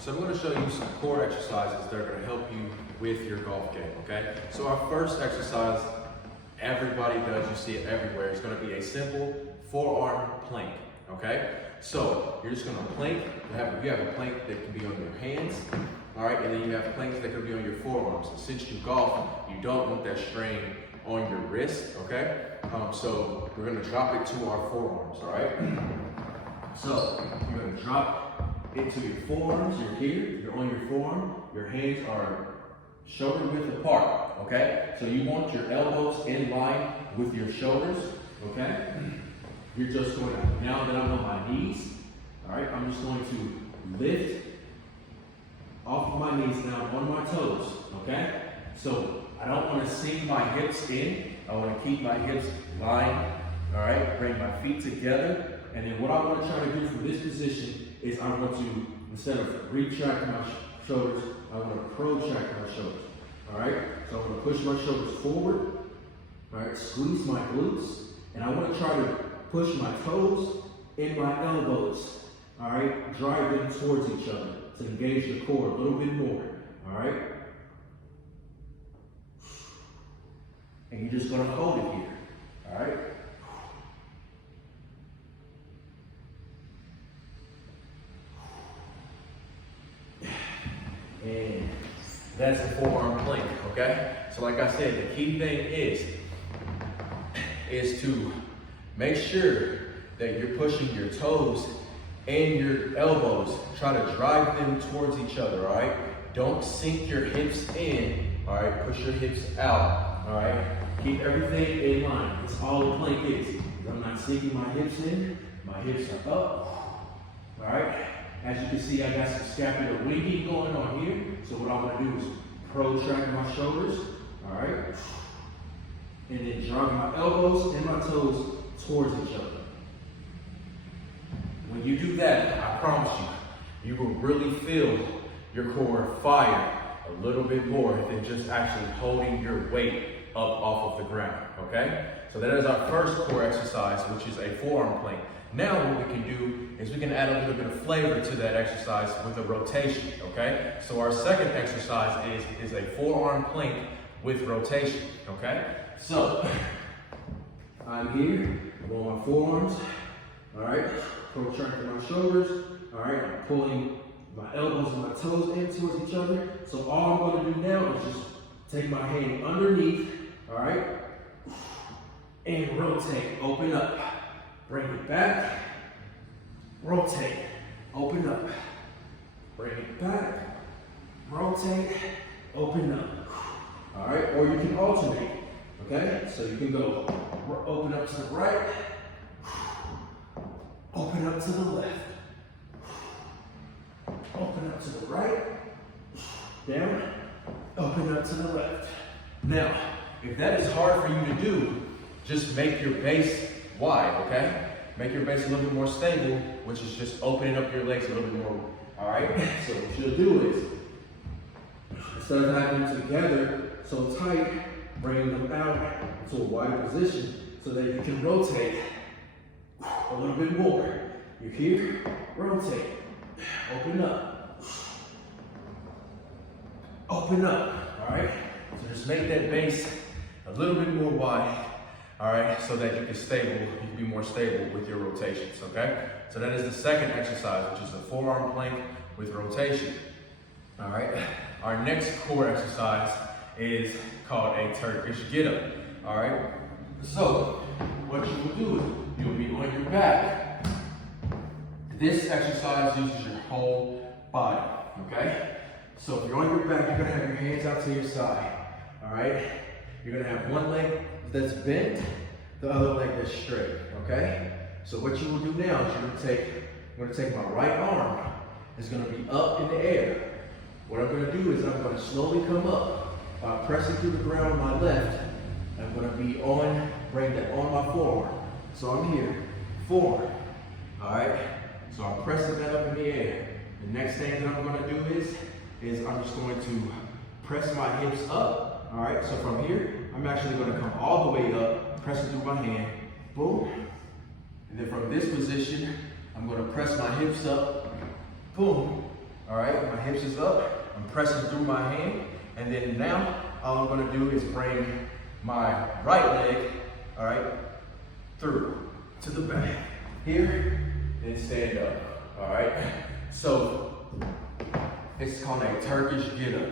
So I'm going to show you some core exercises that are going to help you with your golf game, okay? So our first exercise, everybody does, you see it everywhere, it's going to be a simple forearm plank, okay? So you're just going to plank, you have a plank that can be on your hands, all right? And then you have planks that can be on your forearms. And since you golf, you don't want that strain on your wrist, okay? So we're going to drop it to our forearms, all right? So you're going to drop into your forearms, you're here, you're on your forearm, your hands are shoulder width apart, okay? So you want your elbows in line with your shoulders, okay? You're just going to, now that I'm on my knees, all right, I'm just going to lift off of my knees now on my toes, okay? So I don't want to sink my hips in, I want to keep my hips lined, all right? Bring my feet together, and then what I want to try to do from this position is I want to, instead of retract my shoulders, I want to protract my shoulders, all right? So I'm going to push my shoulders forward, all right? Squeeze my glutes, and I want to try to push my toes and my elbows, all right? Drive them towards each other to engage the core a little bit more, all right? And you're just going to hold it here, all right? And that's a forearm plank, okay? So like I said, the key thing is to make sure that you're pushing your toes and your elbows. Try to drive them towards each other, all right? Don't sink your hips in, all right? Push your hips out, all right? Keep everything in line. That's all the plank is. I'm not sinking my hips in. My hips are up, all right? As you can see, I got some scapular winging going on here. So what I'm gonna do is protract my shoulders, all right? And then drive my elbows and my toes towards each other. When you do that, I promise you, you will really feel your core fire a little bit more than just actually holding your weight up off of the ground, okay? So that is our first core exercise, which is a forearm plank. Now what we can do is we can add a little bit of flavor to that exercise with a rotation, okay? So our second exercise is a forearm plank with rotation, okay? So I'm here, I'm on my forearms, all right? Protracting my shoulders, all right? I'm pulling my elbows and my toes in towards each other. So all I'm gonna do now is just take my hand underneath, all right? And rotate, open up. Bring it back, rotate, open up. Bring it back, rotate, open up. All right, or you can alternate, okay? So you can go open up to the right, open up to the left, open up to the right, down, open up to the left. Now, if that is hard for you to do, just make your base wide, okay? Make your base a little bit more stable, which is just opening up your legs a little bit more, all right? So what you'll do is, instead of having them together so tight, bring them out into a wider position so that you can rotate a little bit more. You're here, rotate, open up, open up, all right? So just make that base a little bit more wide, all right, so that you can be more stable with your rotations, okay? So that is the second exercise, which is the forearm plank with rotation, all right? Our next core exercise is called a Turkish get-up, all right? So what you will do is you'll be on your back. This exercise uses your whole body, okay? So if you're on your back, you're gonna have your hands out to your side, all right? You're gonna have one leg that's bent, the other leg that's straight, okay? So what you will do now is I'm gonna take my right arm, it's gonna be up in the air. What I'm gonna do is I'm gonna slowly come up by pressing through the ground on my left. I'm gonna bring that on my forearm. So I'm here, forearm, all right? So I'm pressing that up in the air. The next thing that I'm gonna do is I'm just going to press my hips up, all right? So from here, I'm actually gonna come all the way up, pressing through my hand, boom. And then from this position, I'm gonna press my hips up, boom, All right, my hips is up. I'm pressing through my hand. And then now, all I'm gonna do is bring my right leg, all right, through to the back. Here, and stand up, all right? So, this is called a Turkish get up.